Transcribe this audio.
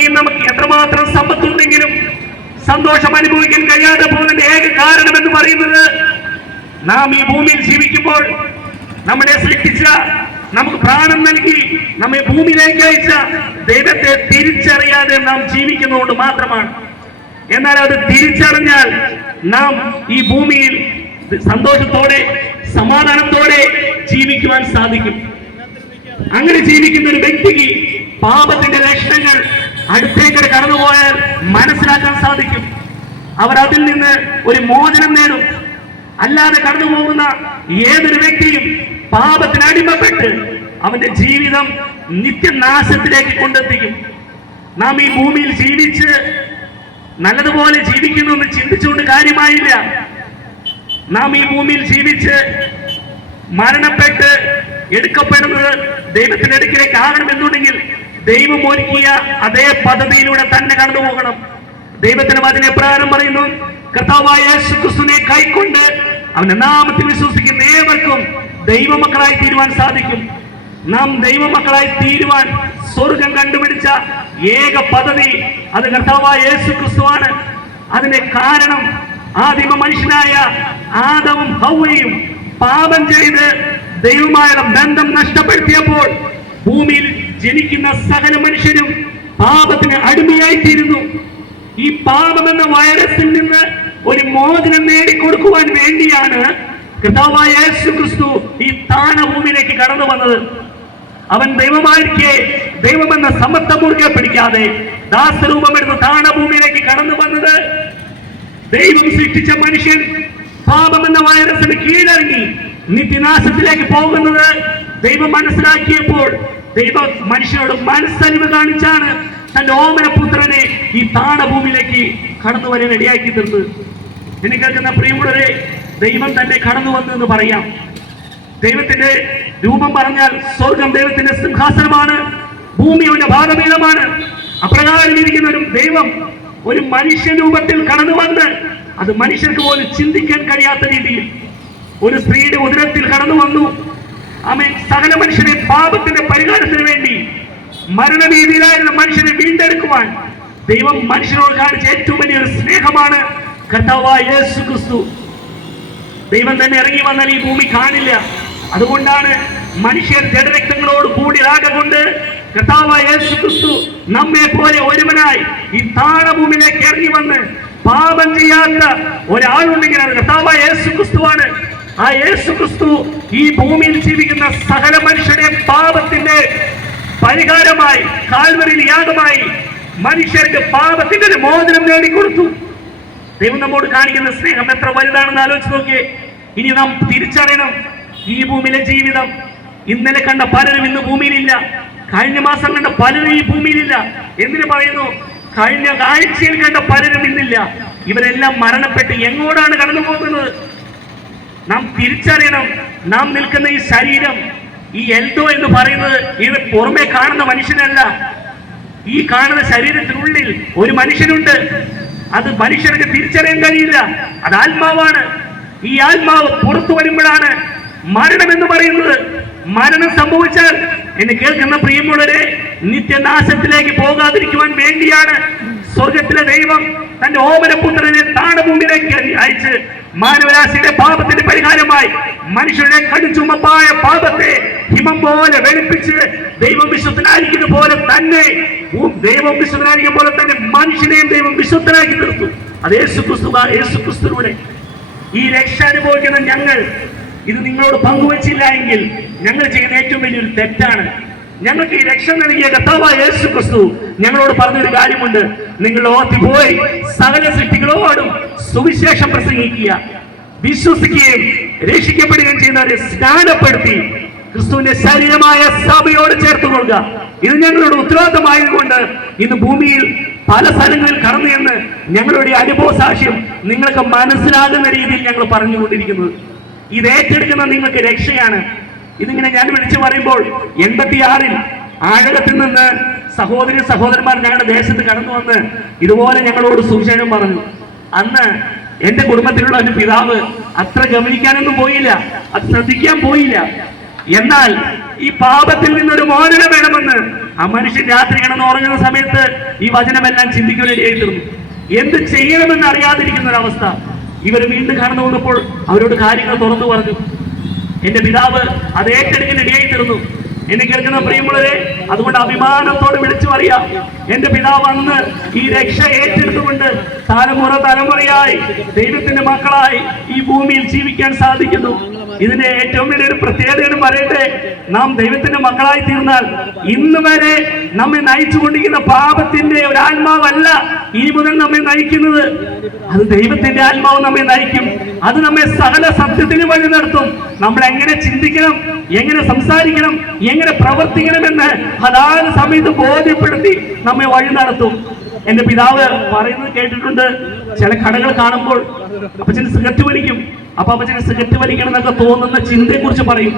ഭൂമിയിൽ നമുക്ക് എത്രമാത്രം സമ്പത്തുണ്ടെങ്കിലും സന്തോഷം അനുഭവിക്കാൻ കഴിയാതെ പോകുന്നതിന്റെ ഏക കാരണം എന്ന് പറയുന്നത്, നാം ഈ ഭൂമിയിൽ ജീവിക്കുമ്പോൾ നമ്മളെ സൃഷ്ടിച്ച, നമുക്ക് പ്രാണൻ നൽകി നമ്മെ ഭൂമിയിലേക്ക് അയച്ച ദൈവത്തെ തിരിച്ചറിയാതെ നാം ജീവിക്കുന്നതുകൊണ്ട് മാത്രമാണ്. എന്നാൽ അത് തിരിച്ചറിഞ്ഞാൽ നാം ഈ ഭൂമിയിൽ സന്തോഷത്തോടെ സമാധാനത്തോടെ ജീവിക്കുവാൻ സാധിക്കും. അങ്ങനെ ജീവിക്കുന്ന ഒരു വ്യക്തിക്ക് പാപത്തിന്റെ ലക്ഷണങ്ങൾ അടുത്തേക്ക് കടന്നുപോയാൽ മനസ്സിലാക്കാൻ സാധിക്കും. അവർ അതിൽ നിന്ന് ഒരു മോചനം നേടും. അല്ലാതെ കടന്നു പോകുന്ന ഏതൊരു വ്യക്തിയും പാപത്തിന് അടിമപ്പെട്ട് അവന്റെ ജീവിതം നിത്യനാശത്തിലേക്ക് കൊണ്ടെത്തിക്കും. നാം ഈ ഭൂമിയിൽ ജീവിച്ച് നല്ലതുപോലെ ജീവിക്കുന്നു എന്ന് ചിന്തിച്ചുകൊണ്ട് കാര്യമായില്ല. നാം ഈ ഭൂമിയിൽ ജീവിച്ച് മരണപ്പെട്ട് എടുക്കപ്പെടുന്നത് ദൈവത്തിന്റെ അടുക്കിലേക്ക് ആകണമെന്നുണ്ടെങ്കിൽ ദൈവം ഒരുക്കിയ അതേ പദ്ധതിയിലൂടെ തന്നെ കടന്നു പോകണം. ദൈവത്തിന് അതിനെ പ്രകാരം പറയുന്നു, കർത്താവായ യേശുക്രിസ്തുവിനെ കൈക്കൊണ്ട് അവന്റെ നാമത്തിൽ വിശ്വസിക്കുന്ന ഏവർക്കും ദൈവമക്കളായി തീരുവാൻ സാധിക്കും. നാം ദൈവമക്കളായി തീരുവാൻ സ്വർഗം കണ്ടുപിടിച്ച ഏക പദ്ധതി അത് കർത്താവായ യേശുക്രിസ്തുവാണ്. അതിന്റെ കാരണം ആദിമ മനുഷ്യനായ ആദവും ഹവ്വയും പാപം ചെയ്ത് ദൈവമായുള്ള ബന്ധം നഷ്ടപ്പെടുത്തിയപ്പോൾ ഭൂമിയിൽ ജനിക്കുന്ന സകല മനുഷ്യരും പാപത്തിന് അടിമയായിത്തീരുന്നു. ഈ പാപം എന്ന വൈറസിൽ നിന്ന് ഒരു മോചനം നേടിക്കൊടുക്കുവാൻ വേണ്ടിയാണ് കർത്താവായ യേശുക്രിസ്തു ഈ താണഭൂമിയിലേക്ക് കടന്നു വന്നത്. അവൻ ദൈവമായിരിക്കെ ദൈവമെന്ന സമത്വം മുറുകെ പിടിക്കാതെ ദാസരൂപമെടുത്ത് താണഭൂമിയിലേക്ക് കടന്നു വന്നത്, ദൈവം സൃഷ്ടിച്ച മനുഷ്യൻ പാപമെന്ന വൈറസിന് കീഴടങ്ങി നിത്യനാശത്തിലേക്ക് പോകുന്നത് ദൈവം മനസ്സിലാക്കിയപ്പോൾ ദൈവം മനുഷ്യനോട് മനസ്സലിവ് കാണിച്ചാണ് തന്റെ ഓമനപുത്രനെ ഈ താണഭൂമിയിലേക്ക് കടന്നു വരാൻ ഇടയാക്കി തീർന്നത്. എന്നെ കേൾക്കുന്ന പ്രിയമുള്ളവരെ, ദൈവം തന്നെ കടന്നു വന്നു എന്ന് പറയാം. ദൈവത്തിന്റെ രൂപം പറഞ്ഞാൽ സ്വർഗം ദൈവത്തിന്റെ സിംഹാസനമാണ്, ഭൂമി അവന്റെ ഭാഗമേളമാണ്. അപ്രകാരം ഇരിക്കുന്ന ഒരു ദൈവം ഒരു മനുഷ്യ രൂപത്തിൽ കടന്നു വന്ന്, അത് മനുഷ്യർക്ക് പോലും ചിന്തിക്കാൻ കഴിയാത്ത രീതിയിൽ ഒരു സ്ത്രീയുടെ ഉദരത്തിൽ കടന്നു വന്നു. ആമേൻ. സകല മനുഷ്യനെ പാപത്തിന്റെ പരിഹാരത്തിന് വേണ്ടി മരണഭീതിയിലായിരുന്ന മനുഷ്യനെ വീണ്ടെടുക്കുവാൻ ദൈവം മനുഷ്യനോട് കാണിച്ച ഏറ്റവും വലിയൊരു സ്നേഹമാണ് കർത്താവായ യേശുക്രിസ്തു. ദൈവം തന്നെ ഇറങ്ങി വന്നാൽ ഈ ഭൂമി കാണില്ല. അതുകൊണ്ടാണ് മനുഷ്യർ ജഡരക്തങ്ങളോട് കൂടിയാകൊണ്ട് കർത്താവായ യേശുക്രിസ്തു നമ്മെ പോലെ ഒരുവനായി ഈ താണഭൂമിയിലേക്ക് ഇറങ്ങി വന്ന് പാപം ചെയ്യാത്ത ഒരാളുണ്ടെങ്കിൽ അത് കർത്താവായ യേശുക്രിസ്തുവാണ്. ആ യേശുക്രിസ്തു ഈ ഭൂമിയിൽ ജീവിക്കുന്ന സകല മനുഷ്യരുടെ പാപത്തിന്റെ പരിഹാരമായി കാൽവരിയിൽ യാഗമായി മനുഷ്യർക്ക് പാപത്തിന്റെ ഒരു മോചനം നേടിക്കൊടുത്തു. ദൈവം നമ്മോട് കാണിക്കുന്ന സ്നേഹം എത്ര വലുതാണെന്ന് ആലോചിച്ച് നോക്കിയേ. ഇനി നാം തിരിച്ചറിയണം, ഈ ഭൂമിയിലെ ജീവിതം ഇന്നലെ കണ്ട പലരും ഇന്ന് ഭൂമിയിലില്ല. കഴിഞ്ഞ മാസം കണ്ട പലരും ഈ ഭൂമിയിലില്ല. എന്തിനു പറയുന്നു? കഴിഞ്ഞ ആഴ്ചയിൽ കണ്ട പലരും ഇന്നില്ല. ഇവരെല്ലാം മരണപ്പെട്ട് എങ്ങോട്ടാണ് കടന്നു പോകുന്നത്? നാം തിരിച്ചറിയണം, നാം നിൽക്കുന്ന ഈ ശരീരം, ഈ എൽദോ എന്ന് പറയുന്നത് ഇത് പുറമെ കാണുന്ന മനുഷ്യനല്ല. ഈ കാണുന്ന ശരീരത്തിനുള്ളിൽ ഒരു മനുഷ്യനുണ്ട്. അത് മനുഷ്യർക്ക് തിരിച്ചറിയാൻ കഴിയില്ല. അത് ആത്മാവാണ്. ഈ ആത്മാവ് പുറത്തു വരുമ്പോഴാണ് മരണം എന്ന് പറയുന്നത്. മരണം സംഭവിച്ചാൽ, എന്നെ കേൾക്കുന്ന പ്രിയമുള്ളവരെ, നിത്യനാശത്തിലേക്ക് പോകാതിരിക്കുവാൻ വേണ്ടിയാണ് സ്വർഗത്തിലെ ദൈവം തന്റെ ഓമനപുത്രനെ താണഭൂമിയിലേക്ക് അയച്ച് മാനവരാശിയുടെ പാപത്തിന്റെ പരിഹാരമായി മനുഷ്യരുടെ കടുചുമപ്പായ പാപത്തെ ഹിമം പോലെ വെളുപ്പിച്ച് ദൈവം വിശുദ്ധനായിരിക്കുന്ന പോലെ തന്നെ മനുഷ്യനെയും ദൈവം വിശുദ്ധനാക്കി തീർത്തു. അത് യേശുക്രിസ്തുവിലൂടെ. ഈ രക്ഷ അനുഭവിക്കുന്ന ഞങ്ങൾ ഇത് നിങ്ങളോട് പങ്കുവച്ചില്ല എങ്കിൽ ഞങ്ങൾ ചെയ്യുന്ന ഏറ്റവും വലിയൊരു തെറ്റാണ്. ഞങ്ങൾക്ക് ഈ രക്ഷ നൽകിയ കർത്താവായ യേശുക്രിസ്തു ഞങ്ങളോട് പറഞ്ഞൊരു കാര്യമുണ്ട്. നിങ്ങൾ ഓർത്തിപ്പോയി സകല സൃഷ്ടികളോടും സുവിശേഷം പ്രസംഗിക്കുക, വിശ്വസിക്കുകയും രക്ഷിക്കപ്പെടുകയും ചെയ്യുന്നവരെ സ്നാനപ്പെടുത്തി ക്രിസ്തുവിന്റെ ശരീരമായ സഭയോട് ചേർത്ത് കൊള്ളുക. ഇത് ഞങ്ങളുടെ ഉത്തരവാദിത്തമായതുകൊണ്ട് ഇന്ന് ഭൂമിയിൽ പല സ്ഥലങ്ങളിൽ കടന്നു എന്ന് ഞങ്ങളുടെ അനുഭവ സാക്ഷ്യം നിങ്ങൾക്ക് മനസ്സിലാകുന്ന രീതിയിൽ ഞങ്ങൾ പറഞ്ഞുകൊണ്ടിരിക്കുന്നത്. ഇത് ഏറ്റെടുക്കുന്ന നിങ്ങൾക്ക് രക്ഷയാണ്. ഇതിങ്ങനെ ഞാൻ വിളിച്ചു പറയുമ്പോൾ 86-ൽ ആഴകത്തിൽ നിന്ന് സഹോദരന്മാർ ഞങ്ങളുടെ ദേശത്ത് കടന്നു വന്ന് ഇതുപോലെ ഞങ്ങളോട് സുവിശേഷം പറഞ്ഞു. അന്ന് എന്റെ കുടുംബത്തിലുള്ള ഒരു പിതാവ് അത്ര ഗമനിക്കാനൊന്നും പോയില്ല, അത് ശ്രദ്ധിക്കാൻ പോയില്ല. എന്നാൽ ഈ പാപത്തിൽ നിന്നൊരു മോചനം വേണമെന്ന് ആ മനുഷ്യൻ രാത്രി കിടന്ന് ഉറങ്ങുന്ന സമയത്ത് ഈ വചനമെല്ലാം ചിന്തിക്കുവാനിടയായിത്തീർന്നു. എന്ത് ചെയ്യണമെന്ന് അറിയാതിരിക്കുന്ന ഒരവസ്ഥ. ഇവർ വീണ്ടും കടന്നു വന്നപ്പോൾ അവരോട് കാര്യങ്ങൾ തുറന്നു പറഞ്ഞു. എന്റെ പിതാവ് അത് ഏറ്റെടുക്കാൻ ഇടയായിത്തീർന്നു. എന്നെ കേൾക്കുന്ന പ്രിയമുള്ളവരെ, അതുകൊണ്ട് അഭിമാനത്തോട് വിളിച്ചു പറയാം, എന്റെ പിതാവ് അന്ന് ഈ രക്ഷ ഏറ്റെടുത്തുകൊണ്ട് തലമുറ തലമുറയായി ദൈവത്തിന്റെ മക്കളായി ഈ ഭൂമിയിൽ ജീവിക്കാൻ സാധിക്കുന്നു. ഇതിന്റെ ഏറ്റവും വലിയൊരു പ്രത്യേകത പറയട്ടെ, നാം ദൈവത്തിന്റെ മക്കളായി തീർന്നാൽ ഇന്ന് വരെ നമ്മെ നയിച്ചുകൊണ്ടിരിക്കുന്ന പാപത്തിന്റെ ഒരു ആത്മാവല്ല ഇനി മുതൽ നമ്മെ നയിക്കുന്നത്. അത് ദൈവത്തിന്റെ ആത്മാവ് നമ്മെ നയിക്കും. അത് നമ്മെ സകല സത്യത്തിന് വഴി നടത്തും. നമ്മൾ എങ്ങനെ ചിന്തിക്കണം, എങ്ങനെ സംസാരിക്കണം, എങ്ങനെ പ്രവർത്തിക്കണമെന്ന് അതാത് സമയത്ത് ബോധ്യപ്പെടുത്തി നമ്മെ വഴി നടത്തും. എന്റെ പിതാവ് പറയുന്നത് കേട്ടിട്ടുണ്ട്, ചില കടകൾ കാണുമ്പോൾ അപ്പച്ചന് സിഗരറ്റ് വലിക്കും. അപ്പൊ അപ്പച്ചന് സിഗരറ്റ് വലിക്കണം എന്നൊക്കെ തോന്നുന്ന ചിന്തയെ കുറിച്ച് പറയും.